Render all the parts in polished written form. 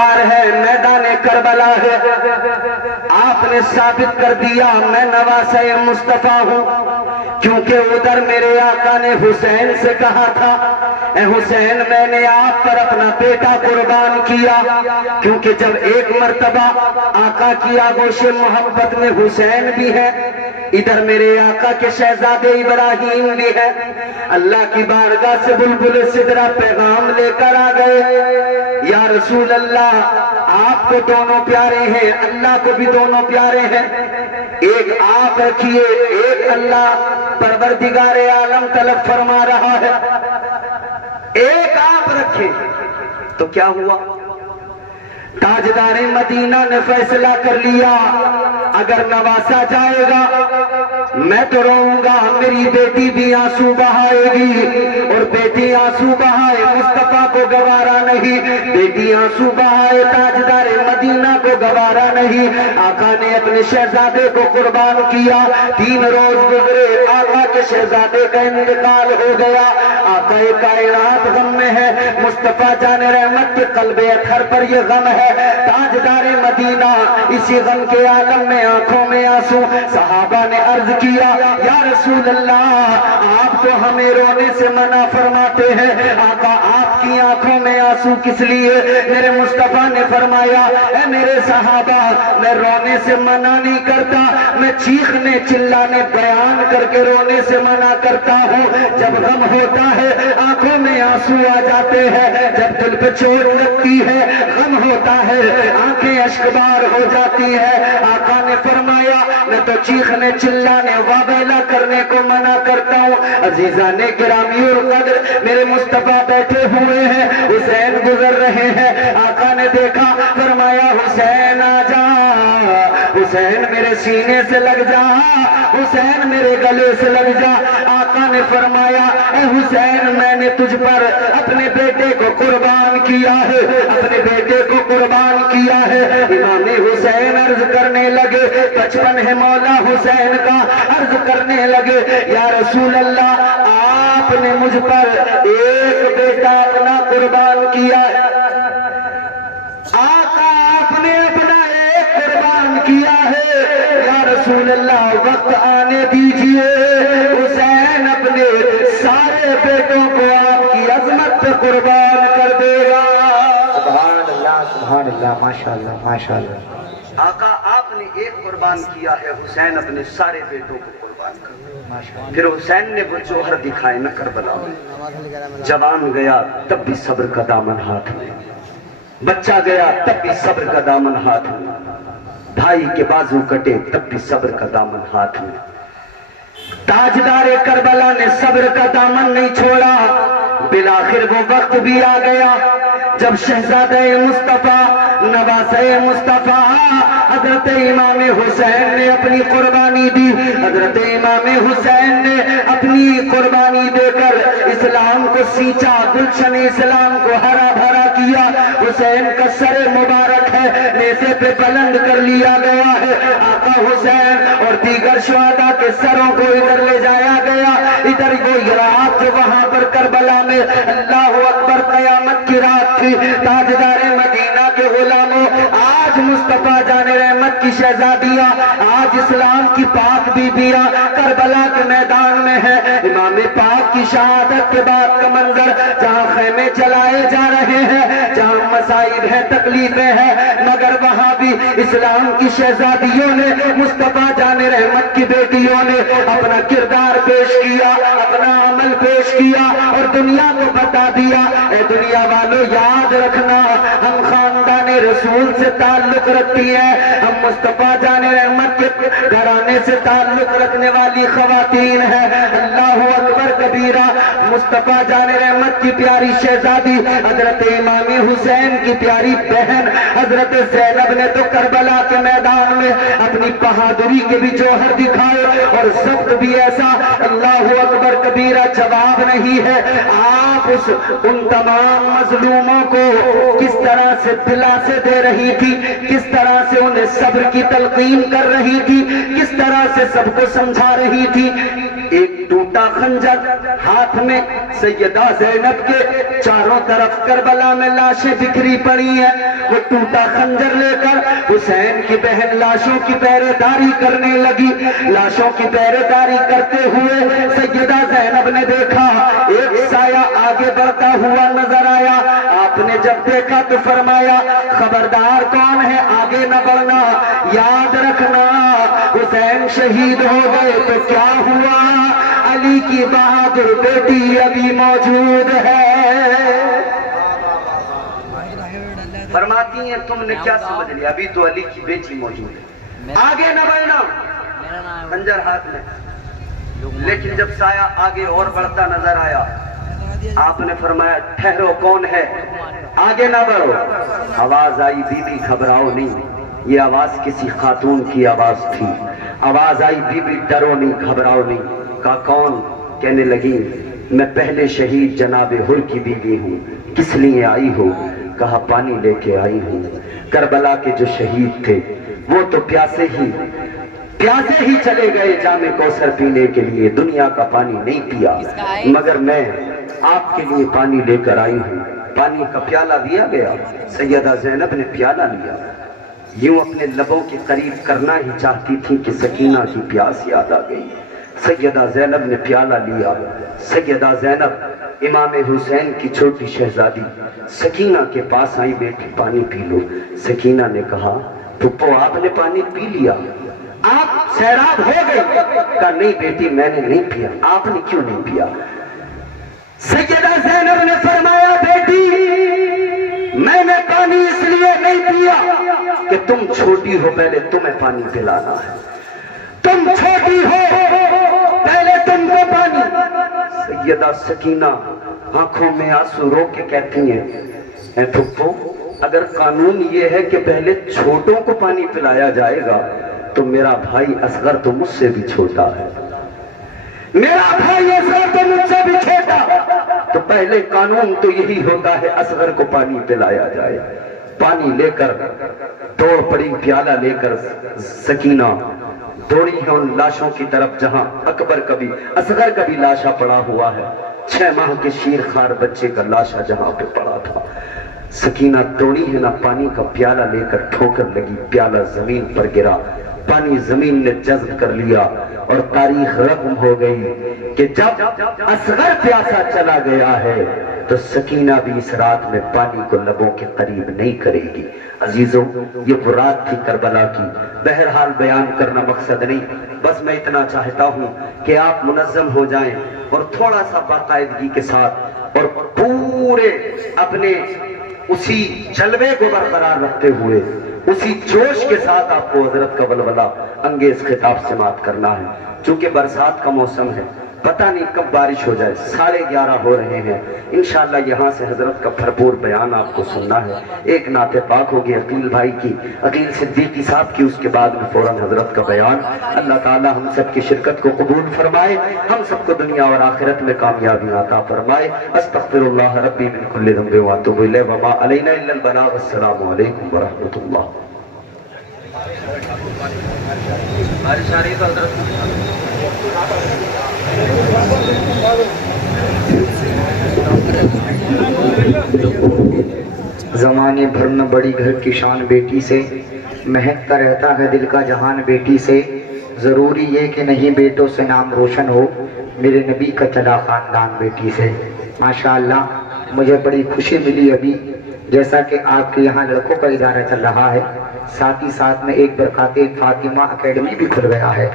ہے میدان کربلا ہے، آپ نے ثابت کر دیا میں نواسہ مصطفیٰ ہوں، کیونکہ ادھر میرے آقا نے حسین سے کہا تھا اے حسین میں نے آپ پر اپنا بیٹا قربان کیا، کیونکہ جب ایک مرتبہ آقا کی آغوش محبت میں حسین بھی ہے، ادھر میرے آقا کے شہزادے ابراہیم بھی ہے، اللہ کی بارگاہ سے بلبل سدرہ پیغام لے کر آ گئے، یا رسول اللہ آپ کو دونوں پیارے ہیں، اللہ کو بھی دونوں پیارے ہیں، ایک آپ رکھیے ایک اللہ پروردگار عالم طلب فرما رہا ہے، ایک آپ رکھیں۔ تو کیا ہوا؟ تاجدار مدینہ نے فیصلہ کر لیا اگر نواسا جائے گا میں تو روؤں گا، میری بیٹی بھی آنسو بہائے گی، اور بیٹی آنسو بہائے مصطفیٰ کو گوارا نہیں، بیٹی آنسو بہائے تاجدار مدینہ کو گوارا نہیں۔ آقا نے اپنے شہزادے کو قربان کیا، 3 روز گزرے، آقا کے شہزادے کا انتقال ہو گیا، آقا کائنات غم میں ہے، مصطفیٰ جان رحمت کے قلب اطہر پر یہ غم ہے، تاجدار مدینہ اسی غم کے عالم میں آنکھوں میں آنسو۔ صحابہ نے عرض کیا یا رسول اللہ آپ تو ہمیں رونے سے منع فرماتے ہیں، آقا آپ کی آنکھوں میں آنسو کس لیے؟ میرے مصطفیٰ نے فرمایا اے میرے صحابہ میں رونے سے منع نہیں کرتا، میں چیخنے چلانے بیان کر کے رونے سے منع کرتا ہوں۔ جب غم ہوتا ہے آنکھوں میں آنسو آ جاتے ہیں، جب دل پہ چوٹ لگتی ہے غم ہوتا ہے آنکھیں اشکبار ہو جاتی ہے۔ آقا نے فرمایا میں تو چیخنے چلانے وابیلا کرنے کو منع کرتا ہوں۔ عزیزان گرامی اور قدر میرے مصطفیٰ بیٹھے ہوئے ہیں، حسین گزر رہے ہیں، آقا نے دیکھا فرمایا حسین آ جا، حسین میرے سینے سے لگ جا، حسین میرے گلے سے لگ جا۔ آقا نے فرمایا اے حسین میں نے تجھ پر اپنے بیٹے کو قربان کیا ہے، اپنے بیٹے کو قربان کیا ہے۔ امام حسین عرض کرنے لگے، 55 ہے مولا حسین کا، عرض کرنے لگے یا رسول اللہ آپ نے مجھ پر ایک بیٹا اپنا قربان کیا ہے، آقا آپ نے اپنا ایک قربان کیا ہے، یا رسول اللہ وقت آنے دیجئے حسین اپنے سارے بیٹوں کو آپ کی عظمت پہ قربان کر دے گا۔ سبحان اللہ ماشاءاللہ ماشاءاللہ۔ آقا آپ نے ایک قربان کیا ہے، حسین اپنے سارے بیٹوں کو قربان کر دیا۔ پھر حسین نے وہ جوہر دکھائے نہ کربلا میں، جوان گیا تب بھی صبر کا دامن ہاتھ میں، بچہ گیا تب بھی صبر کا دامن ہاتھ میں، بھائی کے بازو کٹے تب بھی صبر کا دامن ہاتھ میں۔ تاجدار کربلا نے صبر کا دامن نہیں چھوڑا، بالآخر وہ وقت بھی آ گیا جب شہزادہ مصطفیٰ نواسہ مصطفیٰ حضرت امام حسین نے اپنی قربانی دی، حضرت امام حسین نے اپنی قربانی دے کر اسلام کو سینچا، گلشن اسلام کو ہرا بھرا کیا۔ حسین کا سر مبارک ہے نیزے پہ بلند کر لیا گیا ہے، آقا حسین اور دیگر شہداء کے سروں کو ادھر لے جایا گیا، ادھر وہ رات جو وہاں پر کربلا میں اللہ اکبر قیامت کی رات تھی۔ تاجدار مدینہ کے غلاموں آج مصطفیٰ جان رحمت کی شہزادیاں، آج اسلام کی پاک بیبیاں کربلا کے میدان میں ہے، امام پاک کی شہادت کے بعد کا منظر جہاں خیمے چلائے جا رہے ہیں، جہاں مصائب ہیں تکلیفیں ہیں، مگر وہاں بھی اسلام کی شہزادیوں نے مصطفیٰ جان رحمت کی بیٹیوں نے اپنا کردار پیش کیا، اپنا عمل پیش کیا اور دنیا کو بتا دیا اے دنیا والوں یاد رکھنا ہم خاندان رسول سے تعلق رکھتی ہیں، ہم مصطفیٰ جان رحمت کے گھرانے سے تعلق رکھنے والی خواتین ہیں۔ اللہ اکبر کبیرہ، مصطفیٰ جان رحمت کی پیاری شہزادی حضرت امام حسین کی پیاری بہن حضرت زینب نے تو کربلا کے میدان میں اپنی بہادری کے بھی جوہر دکھائے، اور سخت بھی ایسا اللہ اکبر کبیرہ جواب نہیں ہے۔ آپ ان تمام مظلوموں کو کس طرح سے دلاسے دے رہی تھی، کس طرح سے انہیں صبر کی تلقین کر رہی تھی، کس طرح سے سب کو سمجھا رہی تھی۔ ایک ٹوٹا خنجر ہاتھ میں، سیدہ زینب کے چاروں طرف کربلا میں لاشیں بکھری پڑی ہیں، وہ ٹوٹا خنجر لے کر حسین کی بہن لاشوں کی پہرے داری کرنے لگی. لاشوں کی پہرے داری کرتے ہوئے سیدہ زینب نے دیکھا ایک سایہ آگے بڑھتا ہوا نظر آیا. آپ نے جب دیکھا تو فرمایا خبردار کون ہے آگے نہ بڑھنا, یاد رکھنا حسین شہید ہو گئے تو کیا ہوا, علی کی بہادر بیٹی ابھی موجود ہے. فرماتی ہیں تم نے کیا سمجھ لیا, ابھی تو علی کی بیٹی موجود ہے, آگے نہ بڑھنا, خنجر ہاتھ میں. لیکن جب سایہ آگے اور بڑھتا نظر آیا آپ نے فرمایا ٹھہرو کون ہے, آگے نہ بڑھو. آواز آئی بی بی گھبراؤ نہیں, یہ آواز کسی خاتون کی آواز تھی. آواز آئی بی بی ڈرو نہیں گھبراؤ نہیں. کہا کون, کہنے لگی میں پہلے شہید جناب حر کی بیوی ہوں. کس لیے آئی ہو, کہا پانی لے کے آئی ہوں. کربلا کے جو شہید تھے وہ تو پیاسے ہی چلے گئے جام کوثر پینے کے لیے, دنیا کا پانی نہیں پیا, مگر میں آپ کے لیے پانی لے کر آئی ہوں. پانی کا پیالہ دیا گیا, سیدہ زینب نے پیالہ لیا, یوں اپنے لبوں کے قریب کرنا ہی چاہتی تھی کہ سکینہ کی پیاس یاد آ گئی. سیدہ زینب نے پیالہ لیا. سیدہ زینب امام حسین کی چھوٹی شہزادی سکینہ کے پاس آئی, بیٹی پانی پی لو. سکینہ نے کہا پھپھو آپ نے پانی پی لیا, آپ سیراب ہو گئے. کہا نہیں بیٹی میں نے نہیں پیا. آپ نے کیوں نہیں پیا؟ سیدہ زینب نے فرمایا بیٹی میں نے پانی اس لیے نہیں پیا کہ تم چھوٹی ہو, پہلے تمہیں پانی پلانا ہے. تم چھوٹی ہو پہلے تم کو پانی. سیدہ سکینہ آنکھوں میں آنسو رو کے کہتی ہیں اے پھپھو اگر قانون یہ ہے کہ پہلے چھوٹوں کو پانی پلایا جائے گا تو میرا بھائی اصغر تو مجھ سے بھی چھوٹا ہے, میرا بھائی اصغر تو مجھ سے بھی چھوٹا, تو پہلے قانون تو یہی ہوتا ہے اصغر کو پانی پلایا جائے. پانی لے کر دوڑ پڑی, پیالہ لے کر سکینہ دوڑی ہے ان لاشوں کی طرف جہاں اکبر کا بھی اصغر کا بھی لاشا پڑا ہوا ہے. 6 ماہ کے شیر خار بچے کا لاشا جہاں پہ پڑا تھا. سکینہ دوڑی ہے نا, پانی کا پیالہ لے کر ٹھوکر لگی, پیالہ زمین پر گرا, پانی زمین نے جذب کر لیا اور تاریخ رقم ہو گئی کہ جب اصغر پیاسا چلا گیا ہے تو سکینہ بھی اس رات میں پانی کو لبوں کے قریب نہیں کرے گی. عزیزوں یہ وہ رات تھی کربلا کی. بہرحال بیان کرنا مقصد نہیں, بس میں اتنا چاہتا ہوں کہ آپ منظم ہو جائیں اور تھوڑا سا باقاعدگی کے ساتھ اور پورے اپنے اسی جلوے کو برقرار رکھتے ہوئے اسی جوش کے ساتھ آپ کو حضرت کا ولولہ انگیز خطاب سماعت کرنا ہے. چونکہ برسات کا موسم ہے, پتہ نہیں کب بارش ہو جائے, 11:30 ہو رہے ہیں. انشاءاللہ یہاں سے حضرت کا بھرپور بیان آپ کو سننا ہے. ایک نعت پاک ہوگی عقیل بھائی کی, عقیل صدیقی صاحب کی, اس کے بعد میں فوراً حضرت کا بیان. اللہ تعالی ہم سب کی شرکت کو قبول فرمائے, ہم سب کو دنیا اور آخرت میں کامیابی عطا فرمائے. استغفر اللہ ربی من کل ذنب واتوب الیہ وما علینا الا البلاغ. السلام علیکم ورحمۃ اللہ. زمانے بھر میں بڑی گھر کی شان بیٹی سے, مہکتا رہتا ہے دل کا جہان بیٹی سے. ضروری یہ کہ نہیں بیٹوں سے نام روشن ہو, میرے نبی کا چلا خاندان بیٹی سے. ماشاءاللہ مجھے بڑی خوشی ملی ابھی, جیسا کہ آپ کے یہاں لڑکوں کا ادارہ چل رہا ہے, ساتھ ہی ساتھ میں ایک برکات فاطمہ اکیڈمی بھی کھل گیا ہے.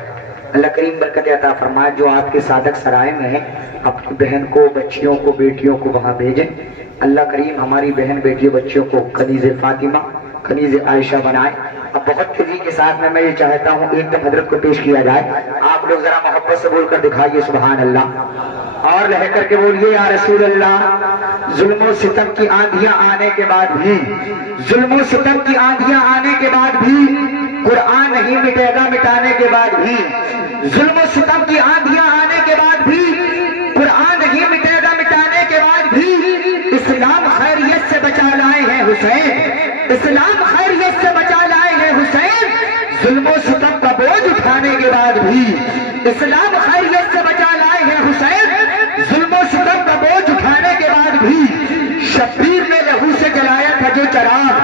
اللہ کریم برکت عطا فرمائے. جو آپ کے صادق سرائے میں ہیں اپنی بہن کو, بچیوں کو, بیٹیوں کو وہاں بھیجیں. اللہ کریم ہماری بہن بیٹیوں بچیوں کو کنیز فاطمہ, کنیز عائشہ بنائے. اب بہت تیزی کے ساتھ میں یہ چاہتا ہوں ایک دم حضرت کو پیش کیا جائے. آپ لوگ ذرا محبت سے بول کر دکھائیے سبحان اللہ, اور رہ کر کے بولیے یا رسول اللہ. ظلم و ستم کی آندھیاں آنے کے بعد بھی, ظلم و ستم کی آندھیاں آنے کے بعد بھی قرآن نہیں مٹے گا, مٹانے کے بعد بھی ظلم و ستم کی آندھیاں آنے کے بعد بھی قرآن نہیں مٹے گا, مٹانے کے بعد بھی اسلام خیریت سے بچا لائے ہیں حسین, اسلام خیریت سے بچا لائے ہیں حسین. ظلم و ستم کا بوجھ اٹھانے کے بعد بھی اسلام خیریت سے بچا لائے ہیں حسین. ظلم و ستم کا بوجھ اٹھانے کے بعد بھی شبیر نے لہو سے جلایا تھا جو چراغ,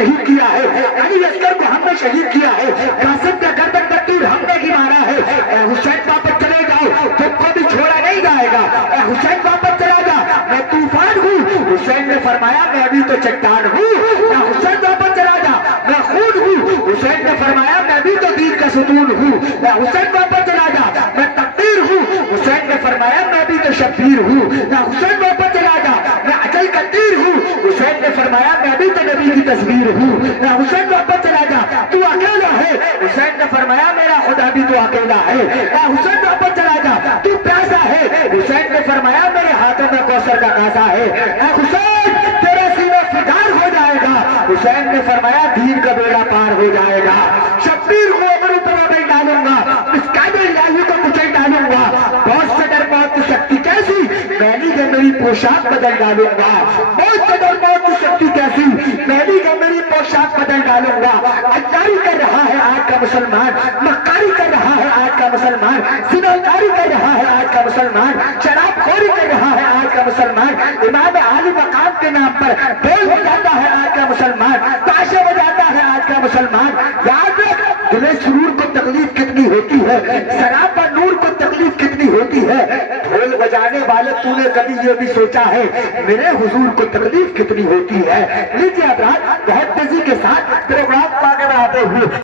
شہید کیا ہے, علی اصغر کو ہم نے شہید کیا ہے, قاسم کا گردن کا تیر ہم نے ہی مارا ہے. اے حسین واپس چلے جاؤ, تم کو بھی چھوڑا نہیں جائے گا. اے حسین واپس چلا جا, میں طوفان ہوں. حسین نے فرمایا میں بھی تو چٹان ہوں. اے حسین واپس چلا جا, میں خون ہوں. حسین نے فرمایا میں بھی تو دین کا ستون ہوں. اے حسین واپس چلا جا, میں تقدیر ہوں. حسین نے فرمایا میں بھی تو شبیر ہوں. اے حسین واپس چلا جا, میں اجل کا تیر ہوں. حسین نے فرمایا میں بھی تو نبی کی تصویر ہوں. اے حسین واپس چلا جا, تو اکیلا ہے. حسین نے فرمایا میرا خدا بھی تو اکیلا ہے. اے حسین واپس چلا جا, تو پیاسا ہے. حسین نے فرمایا میرے ہاتھوں میں کوثر کا کاسا ہے. اے حسین تیرا سینہ فدار ہو جائے گا. حسین نے فرمایا دین کا بیڑا پار ہو جائے گا. شبیر کو اپنی طرف میں ڈالوں گا, مسکان الہی کو کچل ڈالوں گا. بہت سے ڈر موت کی شکتی کیسی, میری کہ میری پوشاک بدل ڈالوں گا. بہت سے ڈر موت کی شکتی کیسی, میری کہ میری پوشاک بدل ڈالوں گا. اجاری کر رہا ہے آج کا مسلمان, مکاری کر رہا ہے آج کا مسلمان, زناکاری کر رہا ہے آج کا مسلمان, شراب خوری کر رہا ہے آج کا مسلمان. امام عالی مقام کے نام پر ڈھول بجاتا ہے آج کا مسلمان, تاشے بجاتا ہے آج کا مسلمان. یاد رکھ دل سرور کو تکلیف کتنی ہوتی ہے, سراپا نور کو تکلیف کتنی ہوتی ہے. ڈھول بجانے والے تو نے کبھی یہ بھی سوچا ہے میرے حضور کو تکلیف کتنی ہوتی ہے. لیجیے حضرات, بہت